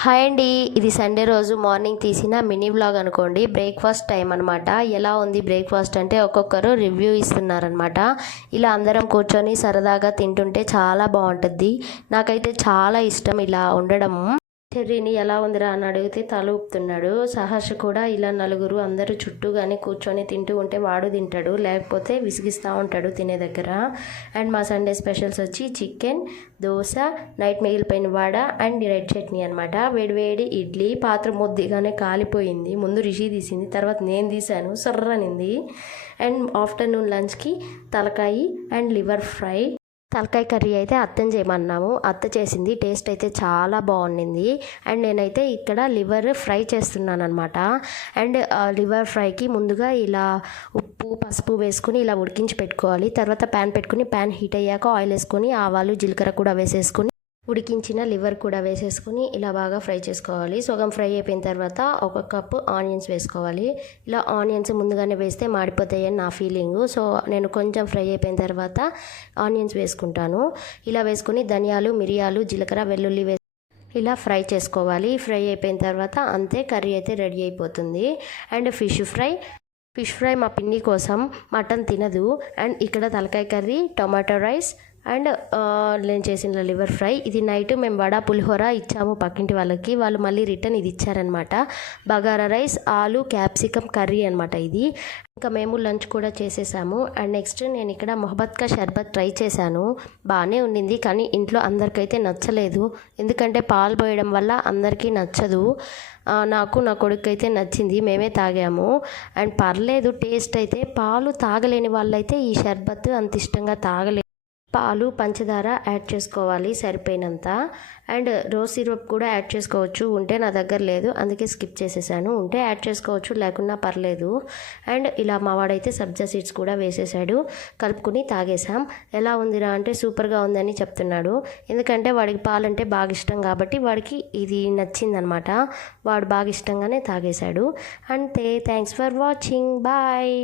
Hi అండి, ఇది Sunday రోజు మార్నింగ్ తీసిన మినీ వ్లాగ్ అనుకోండి. బ్రేక్ఫాస్ట్ టైం అనమాట. ఎలా ఉంది బ్రేక్ఫాస్ట్ అంటే ఒక్కొక్కరు రివ్యూ ఇస్తున్నారనమాట. ఇలా అందరం కూర్చొని సరదాగా తింటుంటే చాలా బాగుంటుంది. నాకైతే చాలా ఇష్టం ఇలా ఉండడం. చెర్రీని ఎలా ఉందిరా అని అడిగితే తల ఊపుతున్నాడు. సహర్ష కూడా ఇలా నలుగురు అందరూ చుట్టూగానే కూర్చొని తింటూ ఉంటే వాడు తింటాడు, లేకపోతే విసిగిస్తూ ఉంటాడు తినే దగ్గర. అండ్ మా సండే స్పెషల్స్ వచ్చి చికెన్, దోశ, నైట్ మిగిలిపోయిన వడ అండ్ రెడ్ చట్నీ అనమాట. వేడివేడి ఇడ్లీ. పాత్ర ముద్దిగానే కాలిపోయింది. ముందు రిషి తీసింది, తర్వాత నేను తీసాను, సర్రనింది. అండ్ ఆఫ్టర్నూన్ లంచ్కి తలకాయి అండ్ లివర్ ఫ్రై. తలకాయ కర్రీ అయితే అత్తని చేయమన్నాము, అత్త చేసింది. టేస్ట్ అయితే చాలా బాగుండింది. అండ్ నేనైతే ఇక్కడ లివర్ ఫ్రై చేస్తున్నాను అనమాట. అండ్ లివర్ ఫ్రైకి ముందుగా ఇలా ఉప్పు పసుపు వేసుకుని ఇలా ఉడికించి పెట్టుకోవాలి. తర్వాత ప్యాన్ పెట్టుకుని ప్యాన్ హీట్ అయ్యాక ఆయిల్ వేసుకొని ఆవాలు జీలకర్ర కూడా వేసేసుకుని ఉడికించిన లివర్ కూడా వేసేసుకుని ఇలా బాగా ఫ్రై చేసుకోవాలి. సగం ఫ్రై అయిపోయిన తర్వాత ఒక కప్పు ఆనియన్స్ వేసుకోవాలి. ఇలా ఆనియన్స్ ముందుగానే వేస్తే మాడిపోతాయని నా ఫీలింగు. సో నేను కొంచెం ఫ్రై అయిపోయిన తర్వాత ఆనియన్స్ వేసుకుంటాను. ఇలా వేసుకుని ధనియాలు, మిరియాలు, జీలకర్ర, వెల్లుల్లి ఇలా ఫ్రై చేసుకోవాలి. ఫ్రై అయిపోయిన తర్వాత అంతే, కర్రీ అయితే రెడీ అయిపోతుంది. అండ్ ఫిష్ ఫ్రై మా పిన్ని కోసం, మటన్ తినదు. అండ్ ఇక్కడ తలకాయ కర్రీ, టొమాటో రైస్ అండ్ నేను చేసిన లివర్ ఫ్రై. ఇది నైట్ మేము వడ పులిహోర ఇచ్చాము పక్కింటి వాళ్ళకి. వాళ్ళు మళ్ళీ రిటర్న్ ఇది ఇచ్చారనమాట. బగారా రైస్, ఆలు క్యాప్సికమ్ కర్రీ అనమాట ఇది. ఇంకా మేము లంచ్ కూడా చేసేసాము. అండ్ నెక్స్ట్ నేను ఇక్కడ మొహబ్బత్ కా షర్బత్ ట్రై చేశాను. బాగానే ఉండింది, కానీ ఇంట్లో అందరికైతే నచ్చలేదు. ఎందుకంటే పాలు పోయడం వల్ల అందరికీ నచ్చదు. నాకు, నా కొడుకు అయితే నచ్చింది, మేమే తాగాము. అండ్ పర్లేదు టేస్ట్ అయితే. పాలు తాగలేని వాళ్ళైతే ఈ షర్బత్ అంత ఇష్టంగా తాగలేదు. పాలు, పంచదార యాడ్ చేసుకోవాలి సరిపోయినంత. అండ్ రోజ్ సిరప్ కూడా యాడ్ చేసుకోవచ్చు, ఉంటే నా దగ్గర లేదు అందుకే స్కిప్ చేసేసాను. ఉంటే యాడ్ చేసుకోవచ్చు, లేకున్నా పర్లేదు. అండ్ ఇలా మా వాడైతే సబ్జా సీడ్స్ కూడా వేసేసాడు. కలుపుకుని తాగేసాం. ఎలా ఉందిరా అంటే సూపర్గా ఉందని చెప్తున్నాడు. ఎందుకంటే వాడికి పాలంటే బాగా ఇష్టం కాబట్టి వాడికి ఇది నచ్చిందనమాట. వాడు బాగా ఇష్టంగానే తాగేశాడు. అంతే. Thanks for watching. బాయ్.